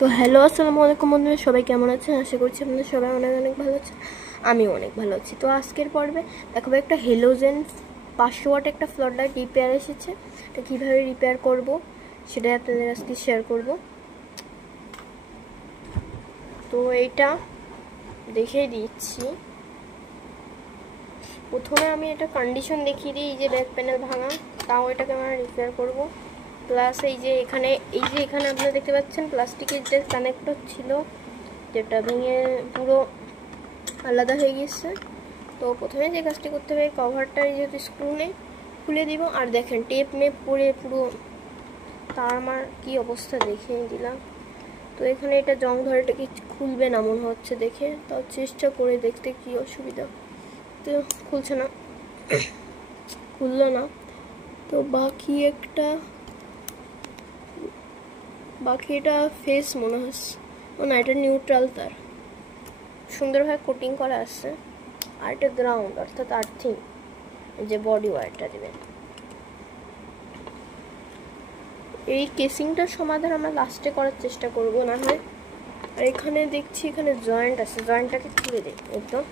তো হ্যালো, আসসালামু আলাইকুম বন্ধুরা, সবাই কেমন আছেন? আশা করছি আপনারা সবাই অনেক অনেক ভালো আছেন। আমিও অনেক ভালো আছি। তো আজকের পর্বে দেখাবো একটা হেলোজেন 500 ওয়াট একটা ফ্ল্যাশ লাইট রিপেয়ার এসেছে। এটা কীভাবে রিপেয়ার করব সেটাই আপনাদের আজকে শেয়ার করব। তো এইটা দেখিয়ে দিচ্ছি। প্রথমে আমি এটা কন্ডিশন দেখিয়ে দিই, এই যে ব্যাক প্যানেল ভাঙা, তাও এটাকে আমরা রিপেয়ার করব। প্লাস এই যে এখানে আপনারা দেখতে পাচ্ছেন প্লাস্টিকের যে কানেক্টর ছিল, যেটা ভেঙে পুরো আলাদা হয়ে গিয়েছে। তো প্রথমে যে কাজটি করতে হবে, কভারটার যেহেতু স্ক্রু নেই খুলে দিব। আর দেখেন টেপ মেপ পরে পুরো তার আমার কি অবস্থা দেখিয়ে দিলাম। তো এখানে এটা জং ধরে, এটা কি খুলবে না মনে হচ্ছে দেখে, তাও চেষ্টা করে দেখতে কি অসুবিধা। তো খুলছে না, খুললো না। তো বাকি এটা ফেস মনে হচ্ছে, ও না, এটা নিউট্রাল তার, সুন্দরভাবে কোটিং করা আছে। আর এটা গ্রাউন্ড অর্থাৎ আর্থিং, যে বডি ওয়্যারটা দেবেন। এই কেসিংটার সমাধান আমরা লাস্টে করার চেষ্টা করব না হয়। আর এখানে দেখছি এখানে জয়েন্ট আছে, জয়েন্টটাকে খুলে দিই। একদম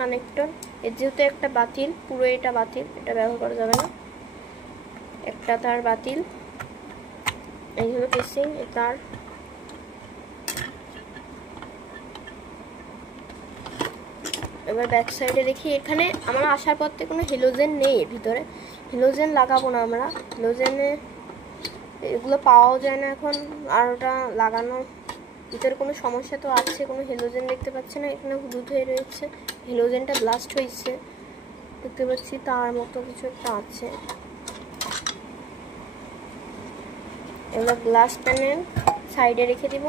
কানেক্টর, এর যেহেতু একটা বাতিল, পুরো এটা বাতিল, এটা ব্যবহার করা যাবে না। একটা তার বাতিল, এই হলো কেসিং, তার এবার ব্যাক সাইডে দেখি। এখানে আমরা আসার পর থেকে কোনো হেলোজেন নেই এর ভিতরে, হেলোজেন লাগাবো না আমরা। হেলোজেনে এগুলো পাওয়াও যায় না এখন, আর ওটা লাগানো ভিতরে কোনো সমস্যা তো আছে, কোনো হেলোজেন দেখতে পাচ্ছি না। এখানে হলুদ হয়ে রয়েছে, হেলোজেনটা ব্লাস্ট হয়েছে দেখতে পাচ্ছি, তার মতো কিছু একটা আছে। এগুলো গ্লাস প্যানেল সাইডে রেখে দিব,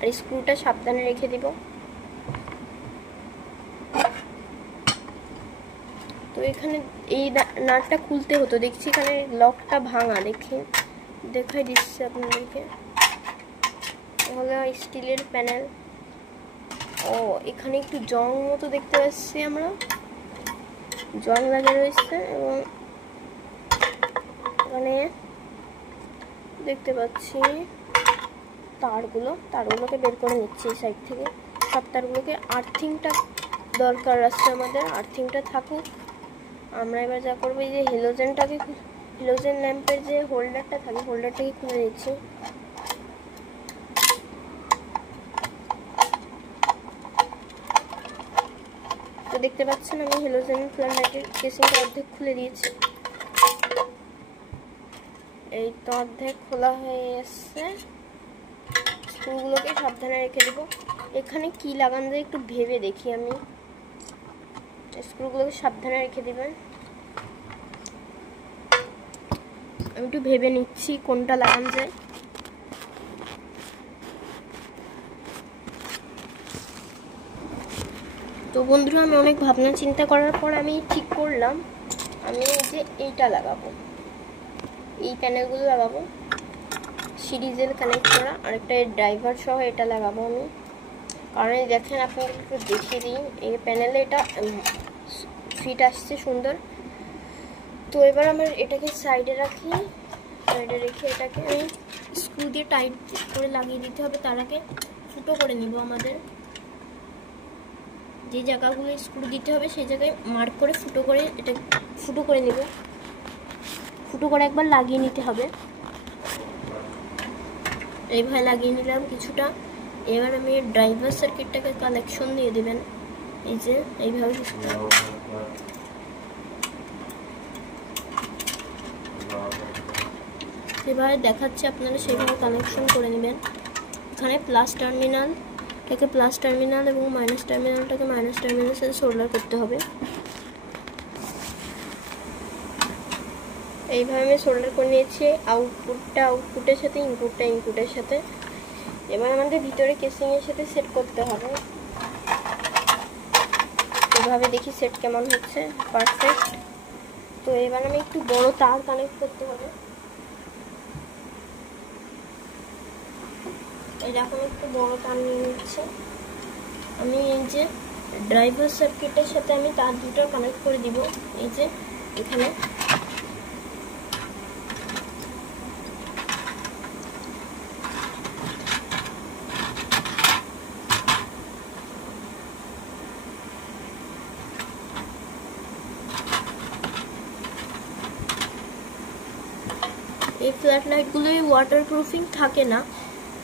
আর স্ক্রুটা সাবধানে রেখে দিব। তো এখানে এই নাটটা খুলতে হতো, দেখছি এখানে লকটা ভাঙা, দেখাই দিচ্ছে আপনাদেরকে। হলো স্টিলের প্যানেল। ও এখানে একটু জং মতো দেখতে পাচ্ছি আমরা, জং লাগে রয়েছে। এবং এখানে দেখতে পাচ্ছি তারগুলোকে বের করে নিচ্ছি এই সাইড থেকে। সব তারগুলোকে আর্থিংটা দরকার আছে আমাদের, আর্থিংটা থাকুক। আমরা এবার যা করবো, এই যে হেলোজেন ল্যাম্পের যে হোল্ডারটা থাকে, হোল্ডারটাকে খুলে দিচ্ছি। তো দেখতে পাচ্ছেন আমি হেলোজেন ফ্ল্যাশ লাইটের কেসিংটা অর্ধেক খুলে দিয়েছি। এই তো অর্ধেক খোলা হয়ে এসছে। স্ক্রুগুলোকে সাবধানে রেখে দেবো। এখানে কি লাগানো যায় একটু ভেবে দেখি আমি। স্ক্রুগুলোকে সাবধানে রেখে দিবেন, আমি একটু ভেবে নিচ্ছি কোনটা লাগানো যায়। তো বন্ধুরা, আমি অনেক ভাবনা চিন্তা করার পর আমি ঠিক করলাম, আমি এই যে এইটা লাগাবো, এই প্যানেলগুলো লাগাবো, সিরিজের কানেক্ট করা। আরেকটা ড্রাইভার সহ এটা লাগাবো আমি। কারণ দেখেন আপনাদেরকে দেখিয়ে দিই, এই প্যানেলে এটা ফিট আসছে সুন্দর। তো এবার আমার এটাকে সাইডে রাখি, সাইডে রেখে এটাকে আমি স্ক্রু দিয়ে টাইট করে লাগিয়ে দিতে হবে। তার আগে ফুটো করে নিব। আমাদের যে জায়গাগুলো স্ক্রু দিতে হবে সেই জায়গায় মার্ক করে ফুটো করে নিব। ফুটো করে একবার লাগিয়ে নিতে হবে। এইভাবে লাগিয়ে নিলাম কিছুটা। এবার আমি ড্রাইভার সার্কিটটাকে কানেকশন দিয়ে দেবেন, এই যে এইভাবে কিছুটা। যেভাবে দেখাচ্ছে আপনারা সেইভাবে কানেকশন করে নেবেন। এখানে প্লাস টার্মিনাল এবং মাইনাস টার্মিনালটাকে মাইনাস টার্মিনালের সাথে সোল্ডার করতে হবে। এইভাবে আমি সোল্ডার করে নিয়েছি, আউটপুটের সাথে, ইনপুটের সাথে। এবার আমাদের ভিতরে কেসিংয়ের সাথে সেট করতে হবে। এভাবে দেখি সেট কেমন হচ্ছে, পারফেক্ট। তো এবার আমি একটু বড় তার কানেক্ট করতে হবে। এরকম একটু বড় তার নিয়ে নিচ্ছে আমি। এই যে ড্রাইভার সার্কিটের সাথে আমি তার দুটো কানেক্ট করে দিব। এই যে এখানে ফ্ল্যাট লাইটগুলোই ওয়াটারপ্রুফিং থাকে না,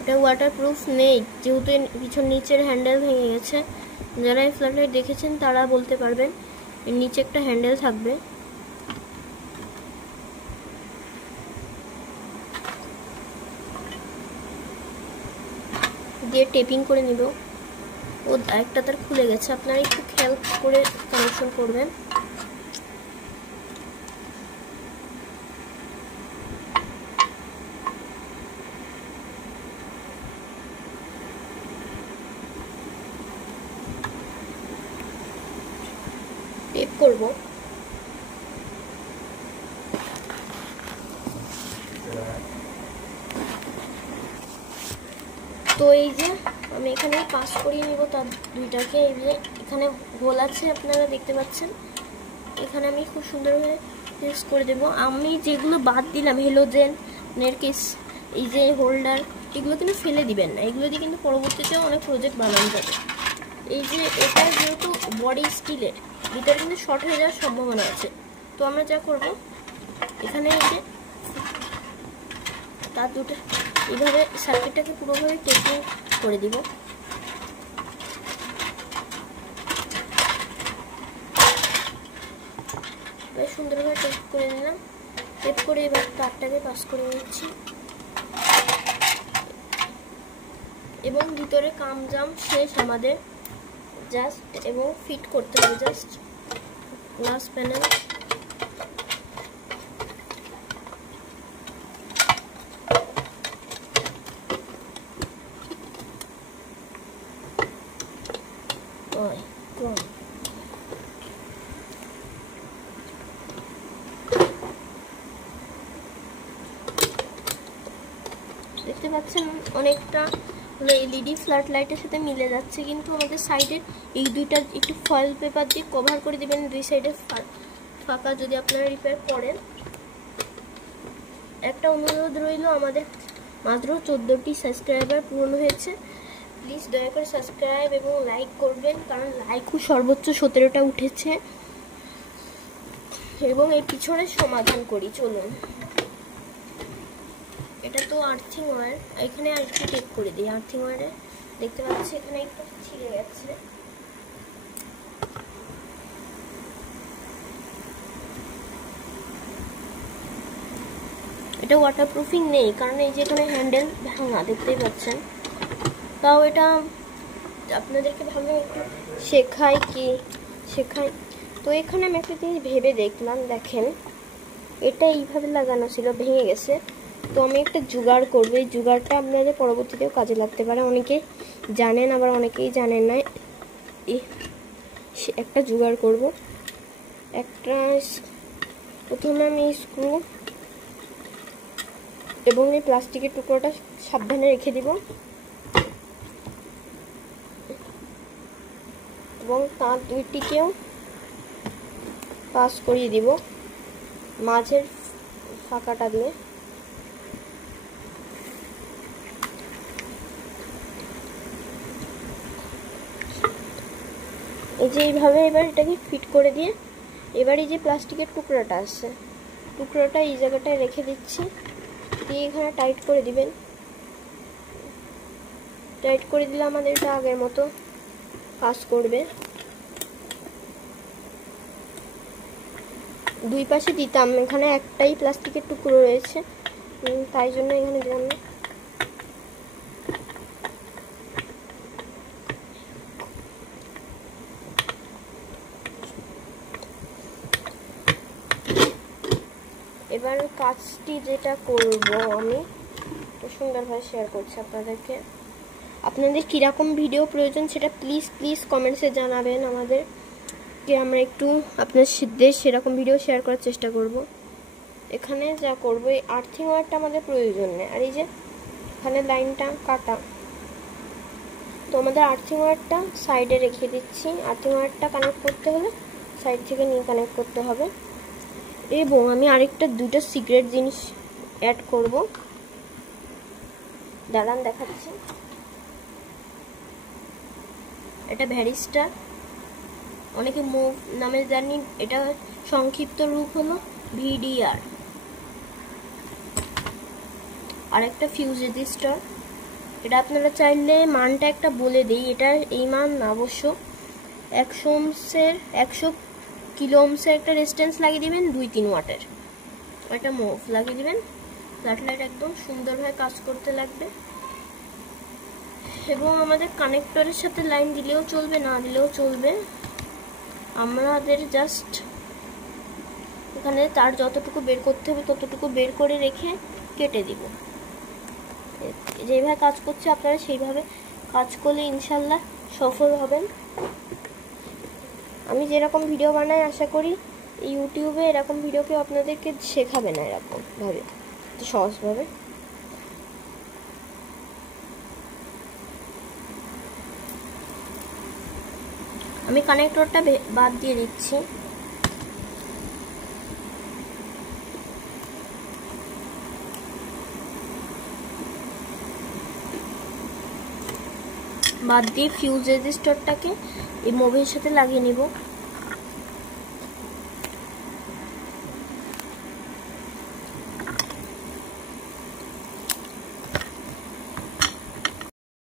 এটা ওয়াটারপ্রুফ নেই যেহেতু পিছন নিচের হ্যান্ডেল ভেঙে গেছে। যারা এই ফ্ল্যাট লাইট দেখেছেন তারা বলতে পারবেন, এর নিচে একটা হ্যান্ডেল থাকবে। দিয়ে টেপিং করে নিব। ও একটা তার খুলে গেছে, আপনারা একটু খেয়াল করে কানেকশন করবেন। টেপ করব। তো এই যে আমি এখানে পাস করিয়ে নিব তার দুইটাকে। এই যে এখানে হোল আছে আপনারা দেখতে পাচ্ছেন, এখানে আমি খুব সুন্দরভাবে ফিক্স করে দেব। আমি যেগুলো বাদ দিলাম হেলোজেন, নেরকেস, এই যে হোল্ডার, এগুলো কিন্তু ফেলে দিবেন না, এগুলো দিয়ে কিন্তু পরবর্তীতেও অনেক প্রজেক্ট বানানো যাবে। এই যে এটা যেহেতু বডি স্টিলের, ভিতরে কিন্তু শর্ট হয়ে যাওয়ার সম্ভাবনা আছে। তো আমরা যা করব, এখানে এই যে তার দুটো এইভাবে সার্কিটটাকে পুরোভাবে টেপিং করে দিব। বেশ সুন্দরভাবে টেপ করে নিলাম। টেপ করে এবার তারটাকে পাস করে নিচ্ছি এবং ভিতরে কামজাম শেষ আমাদের, জাস্ট এবং ফিট করতে হবে জাস্ট গ্লাস প্যানেল। দেখতে পাচ্ছেন অনেকটা এলইডি ফ্ল্যাট লাইটের সাথে মিলে যাচ্ছে, কিন্তু আমাদের সাইডের এই দুইটা একটু ফয়েল পেপার দিয়ে কভার করে দিবেন, দুই সাইডে ফাঁকা যদি আপনারা রিপেয়ার করেন। একটা অনুরোধ রইল, আমাদের মাত্র 14টি সাবস্ক্রাইবার পূরণ হয়েছে, প্লিজ দয়া করে সাবস্ক্রাইব এবং লাইক করবেন, কারণ লাইকও সর্বোচ্চ 17টা উঠেছে। এবং এই পিছনের সমাধান করি, চলুন। এটা তো আর্থিং ওয়্যার, এখানে আর একটু টেপ করে দিই। আর্থিং ওয়্যারে দেখতে পাচ্ছি এখানে একটু ছিঁড়ে গেছে, এটা ওয়াটারপ্রুফিং নেই কারণ এই যে এখানে হ্যান্ডেল ভাঙা দেখতেই পাচ্ছেন। তাও এটা আপনাদেরকে ভাবে একটু শেখাই। তো এখানে আমি একটা জিনিস ভেবে দেখলাম, দেখেন এটা এইভাবে লাগানো ছিল, ভেঙে গেছে। তো আমি একটা জোগাড় করবো, এই জোগাড়টা আপনাদের পরবর্তীতেও কাজে লাগতে পারে। অনেকেই জানেন আবার অনেকেই জানেন না। একটা জোগাড় করব, একটা প্রথমে আমি স্ক্রু এবং এই প্লাস্টিকের টুকরোটা সাবধানে রেখে দিব এবং তার দুইটিকেও পাস করিয়ে দিব মাঝের ফাঁকাটা দিয়ে। এই যে এইভাবে এবার এটাকে ফিট করে দিয়ে এবার এই যে প্লাস্টিকের টুকরোটা আছে, টুকরোটা এই জায়গাটায় রেখে দিচ্ছি, দিয়ে এখানে টাইট করে দিবেন। টাইট করে দিলে আমাদের এটা আগের মতো কাজ করবে। দুই পাশে দিতাম, এখানে একটাই প্লাস্টিকের টুকরো রয়েছে তাই জন্য এখানে দিলাম না। এবার কাজটি যেটা করব আমি সুন্দরভাবে শেয়ার করছি আপনাদেরকে। আপনাদের কীরকম ভিডিও প্রয়োজন সেটা প্লিজ কমেন্টসে জানাবেন আমাদের, যে আমরা একটু আপনাদের সেরকম ভিডিও শেয়ার করার চেষ্টা করব। এখানে যা করব, এই আর্থিং ওয়্যারটা আমাদের প্রয়োজন নেই, আর এই যে এখানে লাইনটা কাটা, তো আমাদের আর্থিং ওয়্যারটা সাইডে রেখে দিচ্ছি। আর্থিং ওয়্যারটা কানেক্ট করতে হলে সাইড থেকে নিয়ে কানেক্ট করতে হবে। এবং আমি আরেকটা দুটো সিক্রেট জিনিস অ্যাড করব, দাঁড়ান দেখাচ্ছি। এটা ভ্যারিস্টার, অনেকে মুভ নামে জানি, এটা সংক্ষিপ্ত রূপ হলো VDR। আর একটা ফিউজ রেজিস্টার। এটা আপনারা চাইলে মানটা একটা বলে দিই, এটা এই মান না অবশ্য 100 কিলো ওহমসের একটা রেজিস্ট্যান্স লাগিয়ে দিবেন 2-3 ওয়াটের, ওইটা মুভ লাগিয়ে দিবেন। ফ্ল্যাট লাইট একদম সুন্দরভাবে কাজ করতে লাগবে। এবং আমাদের কানেক্টরের সাথে লাইন দিলেও চলবে, না দিলেও চলবে, আমাদের জাস্ট এখানে তার যতটুকু বের করতে হবে ততটুকু বের করে রেখে কেটে দিব। যেভাবে কাজ করছে আপনারা সেইভাবে কাজ করলে ইনশাল্লাহ সফল হবেন। আমি যেরকম ভিডিও বানাই আশা করি ইউটিউবে এরকম ভিডিও কেউ আপনাদেরকে শেখাবে না এরকম ভাবে, সহজভাবে। আমি কানেক্টরটা বাদ দিয়ে দিচ্ছি। বাদ দিয়ে ফিউজ রেজিস্টারটাকে এই মোবাইলের সাথে লাগিয়ে নিব।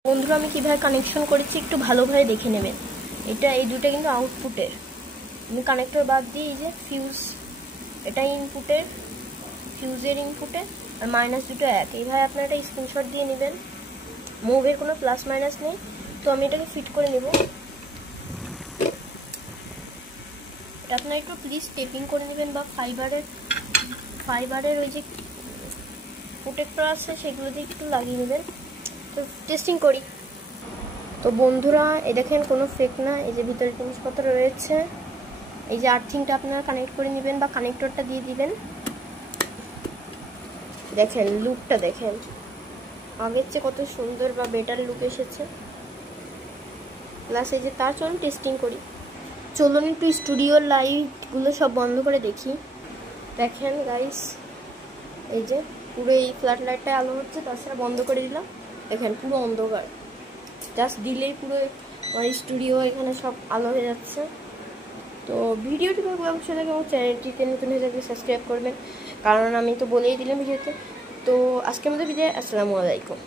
বন্ধুরা আমি কিভাবে কানেকশন করেছি একটু ভালোভাবে দেখে নেবেন। এটা এই দুটো কিন্তু আউটপুটের, আমি কানেক্টর বাদ দিয়ে এই যে ফিউজ, এটা ইনপুটের, ফিউজের ইনপুটে, আর মাইনাস দুটো এক, এইভাবে আপনারা একটা স্ক্রিনশট দিয়ে নেবেন। মুভের কোনো প্লাস মাইনাস নেই, তো আমি এটাকে ফিট করে নেব। এটা আপনারা একটু প্লিজ টেপিং করে নেবেন, বা ফাইবারের ওই যে প্রোটেক্টর আছে সেগুলো দিয়ে একটু লাগিয়ে নেবেন। তো টেস্টিং করি। তো বন্ধুরা এই দেখেন কোনো ফেক না, এই যে ভিতরে জিনিসপত্র রয়েছে। এই যে আর্থিংটা আপনারা কানেক্ট করে নেবেন বা কানেক্টরটা দিয়ে দিবেন। দেখেন লুকটা দেখেন, আগের চেয়ে কত সুন্দর বা বেটার লুক এসেছে। প্লাস এই যে তার, চলুন টেস্টিং করি। চলুন একটু স্টুডিওর লাইটগুলো সব বন্ধ করে দেখি। দেখেন গাইস, এই যে পুরো এই ফ্ল্যাট লাইটটা আলো হচ্ছে, তাছাড়া বন্ধ করে দিলাম, দেখেন পুরো অন্ধকার। জাস্ট দিলেই পুরো স্টুডিও এখানে সব আলো হয়ে যাচ্ছে। তো ভিডিওটি ভালো অবশ্যই লাগে এবং চ্যানেলটিতে নতুন হয়ে থাকলে সাবস্ক্রাইব করবেন, কারণ আমি তো বলেই দিলাম ভিডিওতে। তো আজকের মতো বিদায়, আসসালামু আলাইকুম।